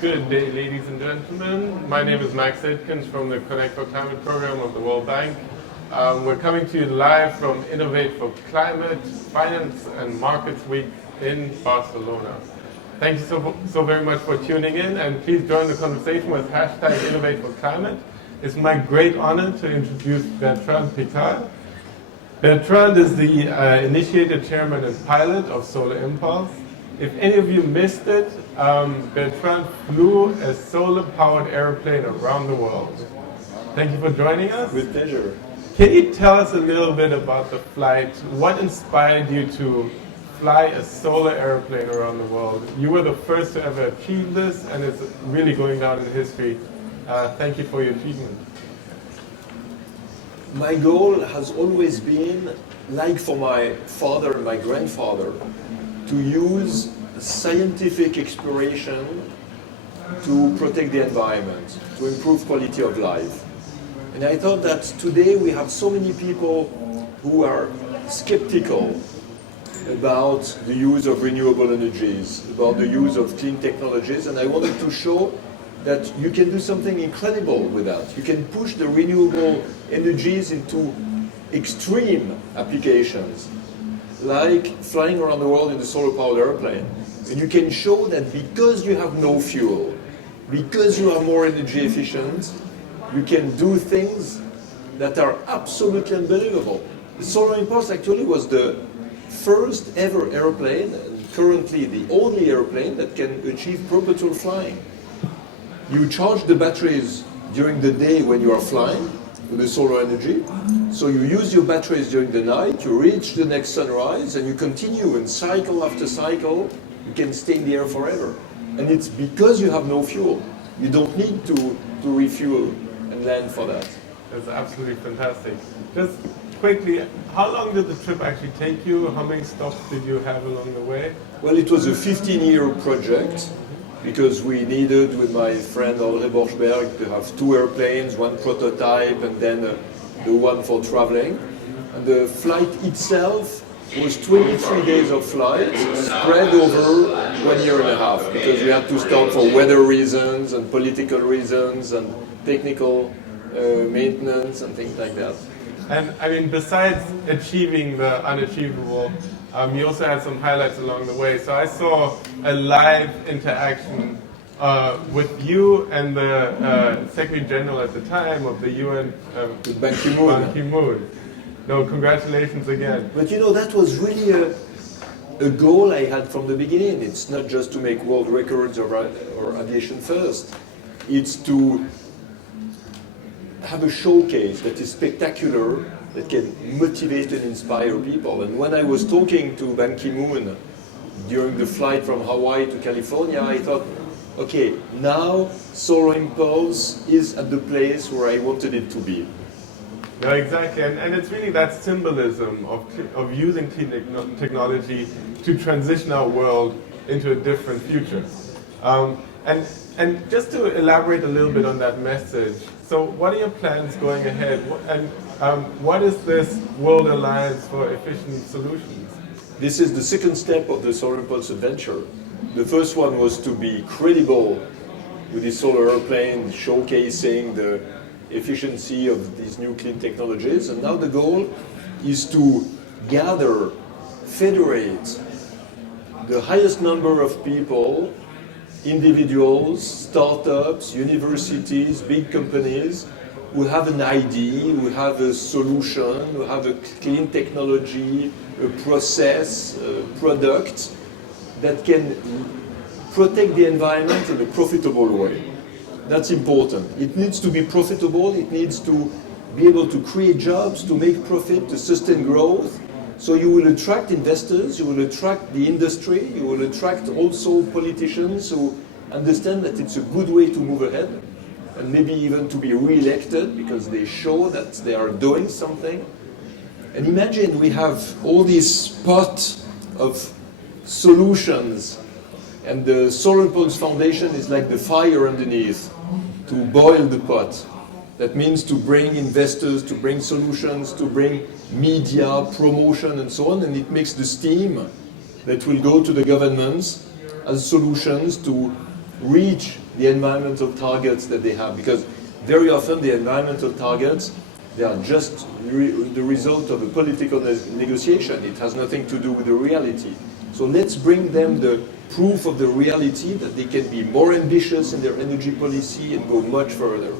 Good day, ladies and gentlemen. My name is Max Edkins from the Connect for Climate program of the World Bank. We're coming to you live from Innovate for Climate, Finance and Markets Week in Barcelona. Thank you so very much for tuning in, and please join the conversation with hashtag Innovate for Climate. It's my great honor to introduce Bertrand Piccard. Bertrand is the Initiator Chairman and Pilot of Solar Impulse. If any of you missed it, Bertrand flew a solar-powered airplane around the world. Thank you for joining us. With pleasure. Can you tell us a little bit about the flight? What inspired you to fly a solar airplane around the world? You were the first to ever achieve this, and it's really going down in history. Thank you for your achievement. My goal has always been, like for my father and my grandfather, to use scientific exploration to protect the environment, to improve quality of life. And I thought that today we have so many people who are skeptical about the use of renewable energies, about the use of clean technologies, and I wanted to show that you can do something incredible with that. You can push the renewable energies into extreme applications, like flying around the world in a solar-powered airplane. And you can show that because you have no fuel, because you are more energy efficient, you can do things that are absolutely unbelievable. The Solar Impulse actually was the first ever airplane, and currently the only airplane that can achieve perpetual flying. You charge the batteries during the day when you are flying with the solar energy. So you use your batteries during the night, you reach the next sunrise, and you continue, and cycle after cycle, you can stay in the air forever. And it's because you have no fuel. You don't need to refuel and land for that. That's absolutely fantastic. Just quickly, how long did the trip actually take you? How many stops did you have along the way? Well, it was a 15-year project, because we needed, with my friend Audrey Borschberg, to have two airplanes, one prototype, and then the one for traveling. And the flight itself was 23 days of flight, spread over 1 year and a half, because we had to stop for weather reasons and political reasons and technical maintenance and things like that. And I mean, besides achieving the unachievable, you also had some highlights along the way. So I saw a live interaction with you and the Secretary General at the time of the UN, Ban Ki-moon. Ban Ki-moon. No, congratulations again. But you know, that was really a goal I had from the beginning. It's not just to make world records or aviation first. It's to have a showcase that is spectacular, that can motivate and inspire people. And when I was talking to Ban Ki-moon during the flight from Hawaii to California, I thought, okay, now Solar Impulse is at the place where I wanted it to be. No, exactly, and it's really that symbolism of using clean technology to transition our world into a different future. And just to elaborate a little bit on that message, so what are your plans going ahead? What is this World Alliance for Efficient Solutions? This is the second step of the Solar Impulse adventure. The first one was to be credible with the solar airplane, showcasing the efficiency of these new clean technologies. And now the goal is to gather, federate the highest number of people, individuals, startups, universities, big companies, who have an idea, who have a solution, who have a clean technology, a process, a product that can protect the environment in a profitable way. That's important. It needs to be profitable, it needs to be able to create jobs, to make profit, to sustain growth. So you will attract investors, you will attract the industry, you will attract also politicians who understand that it's a good way to move ahead, and maybe even to be re-elected because they show that they are doing something. And imagine we have all this pot of solutions, and the Solar Impulse Foundation is like the fire underneath to boil the pot. That means to bring investors, to bring solutions, to bring media, promotion, and so on, and it makes the steam that will go to the governments as solutions to reach the environmental targets that they have, because very often the environmental targets, they are just the result of a political negotiation. It has nothing to do with the reality. So let's bring them the proof of the reality that they can be more ambitious in their energy policy and go much further.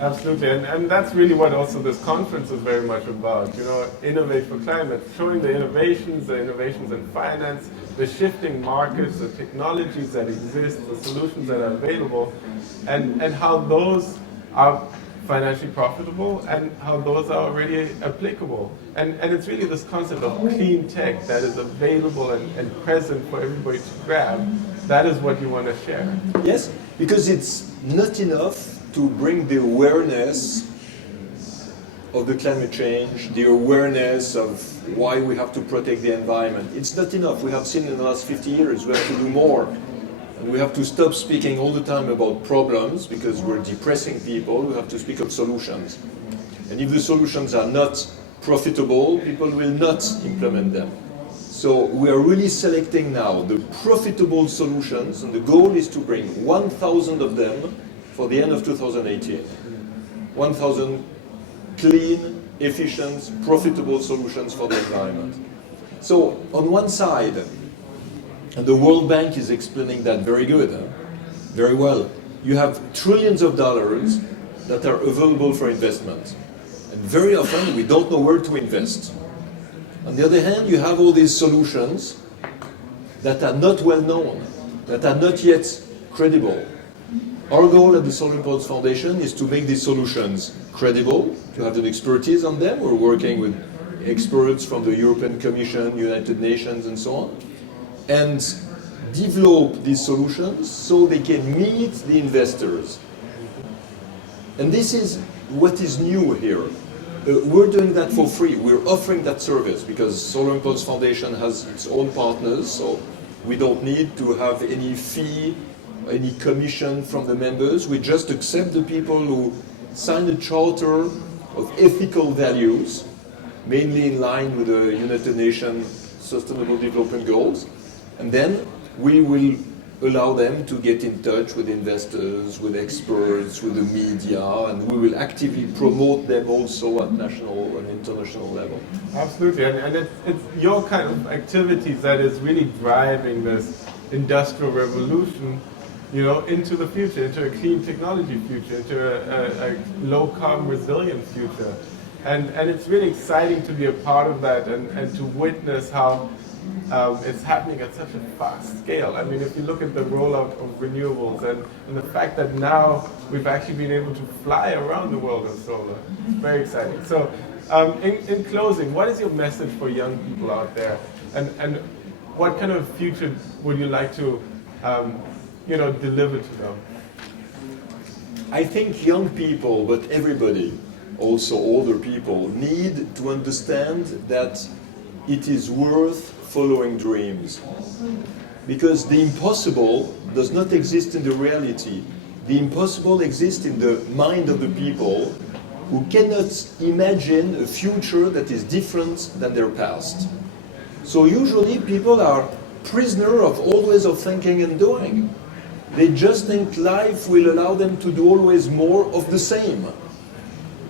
Absolutely, and that's really what also this conference is very much about. You know, Innovate for Climate, showing the innovations in finance, the shifting markets, the technologies that exist, the solutions that are available, and how those are financially profitable and how those are already applicable. And it's really this concept of clean tech that is available and present for everybody to grab. That is what you want to share. Yes, because it's not enough to bring the awareness of the climate change, the awareness of why we have to protect the environment. It's not enough. We have seen in the last 50 years we have to do more. And we have to stop speaking all the time about problems because we're depressing people. We have to speak of solutions. And if the solutions are not profitable, people will not implement them. So we are really selecting now the profitable solutions, and the goal is to bring 1,000 of them for the end of 2018. 1,000 clean, efficient, profitable solutions for the environment. So on one side, and the World Bank is explaining that very good, very well. You have trillions of dollars that are available for investment. And very often we don't know where to invest. On the other hand, you have all these solutions that are not well known, that are not yet credible. Our goal at the Solar Impulse Foundation is to make these solutions credible, to have an expertise on them. We're working with experts from the European Commission, United Nations, and so on, and develop these solutions so they can meet the investors. And this is what is new here. We're doing that for free. We're offering that service because Solar Impulse Foundation has its own partners, so we don't need to have any fee, any commission from the members. We just accept the people who sign a charter of ethical values, mainly in line with the United Nations Sustainable Development Goals. And then we will allow them to get in touch with investors, with experts, with the media, and we will actively promote them also at national and international level. Absolutely, and it's your kind of activities that is really driving this industrial revolution, you know, into the future, into a clean technology future, into a low carbon resilient future. And it's really exciting to be a part of that and to witness how it's happening at such a fast scale. I mean, if you look at the rollout of renewables and the fact that now we've actually been able to fly around the world in solar, it's very exciting. So in closing, what is your message for young people out there? And what kind of future would you like to deliver to them? I think young people, but everybody, also older people, need to understand that it is worth following dreams. Because the impossible does not exist in the reality. The impossible exists in the mind of the people who cannot imagine a future that is different than their past. So usually people are prisoners of old ways of thinking and doing. They just think life will allow them to do always more of the same.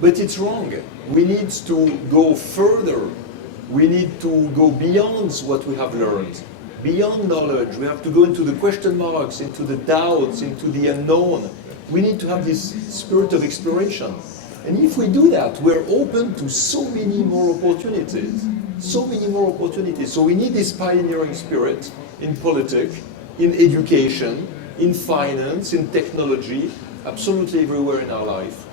But it's wrong. We need to go further. We need to go beyond what we have learned, beyond knowledge. We have to go into the question marks, into the doubts, into the unknown. We need to have this spirit of exploration. And if we do that, we're open to so many more opportunities, so many more opportunities. So we need this pioneering spirit in politics, in education, in finance, in technology, absolutely everywhere in our life.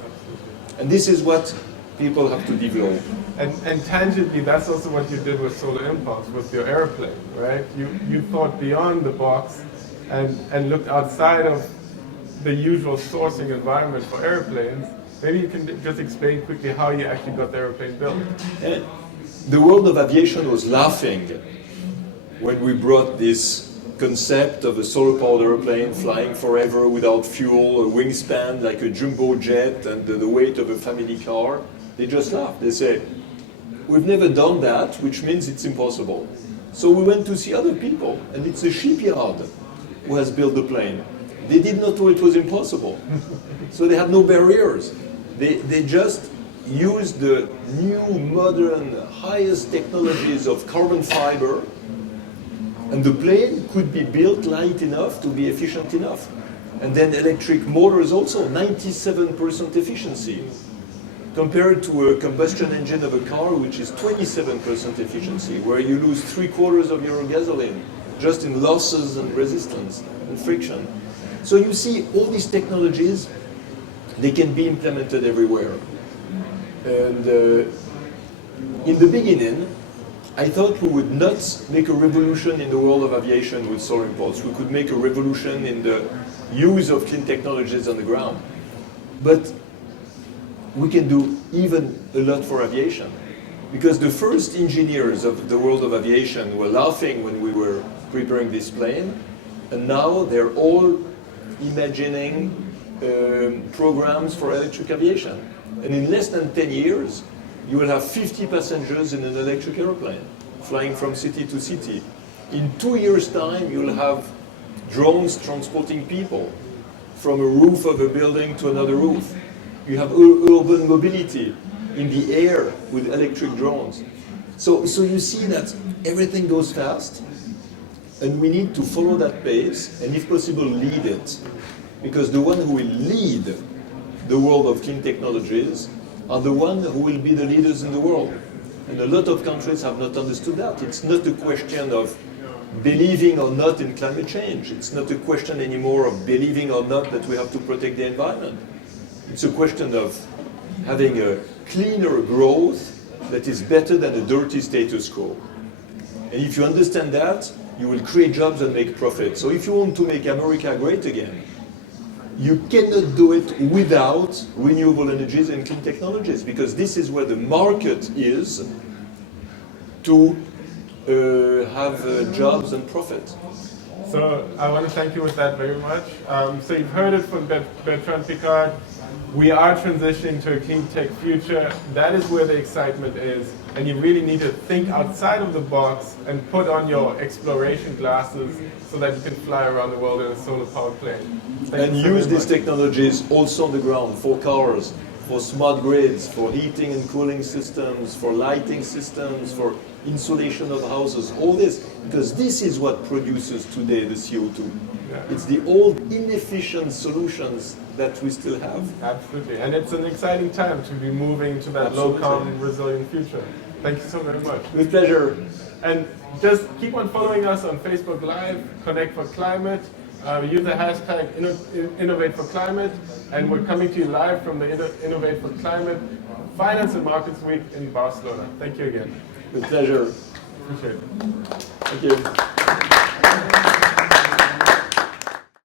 And this is what people have to develop. And tangibly, that's also what you did with Solar Impulse, with your airplane, right? You thought beyond the box and looked outside of the usual sourcing environment for airplanes. Maybe you can just explain quickly how you actually got the airplane built. The world of aviation was laughing when we brought this concept of a solar-powered airplane flying forever without fuel, a wingspan like a jumbo jet and the weight of a family car. They just laughed. They say, we've never done that, which means it's impossible. So we went to see other people, and it's a shipyard who has built the plane. They did not know it was impossible. So they had no barriers. They just used the new, modern, highest technologies of carbon fiber, and the plane could be built light enough to be efficient enough. And then electric motors also, 97% efficiency, compared to a combustion engine of a car, which is 27% efficiency, where you lose 3/4 of your gasoline, just in losses and resistance and friction. So you see all these technologies, they can be implemented everywhere. And in the beginning, I thought we would not make a revolution in the world of aviation with solar impulse. We could make a revolution in the use of clean technologies on the ground. But we can do even a lot for aviation. Because the first engineers of the world of aviation were laughing when we were preparing this plane, and now they're all imagining programs for electric aviation. And in less than 10 years, you will have 50 passengers in an electric airplane, flying from city to city. In 2 years' time, you'll have drones transporting people from a roof of a building to another roof. You have urban mobility in the air with electric drones. So you see that everything goes fast, and we need to follow that pace, and if possible, lead it. Because the one who will lead the world of clean technologies are the ones who will be the leaders in the world. And a lot of countries have not understood that. It's not a question of believing or not in climate change. It's not a question anymore of believing or not that we have to protect the environment. It's a question of having a cleaner growth that is better than a dirty status quo. And if you understand that, you will create jobs and make profit. So if you want to make America great again, you cannot do it without renewable energies and clean technologies, because this is where the market is to have jobs and profit. So I want to thank you with that very much. So you've heard it from Bertrand Piccard. We are transitioning to a clean tech future. That is where the excitement is. And you really need to think outside of the box and put on your exploration glasses so that you can fly around the world in a solar powered plane. And use these technologies also on the ground for cars, for smart grids, for heating and cooling systems, for lighting systems, for insulation of houses, all this, because this is what produces today the CO2. Yeah. It's the old inefficient solutions that we still have. Absolutely, and it's an exciting time to be moving to that low-carbon, resilient future. Thank you so very much. With pleasure. And just keep on following us on Facebook Live, Connect for Climate. Use the hashtag Innovate for Climate, and we're coming to you live from the Innovate for Climate Finance and Markets Week in Barcelona. Thank you again. With pleasure. Appreciate it. Thank you.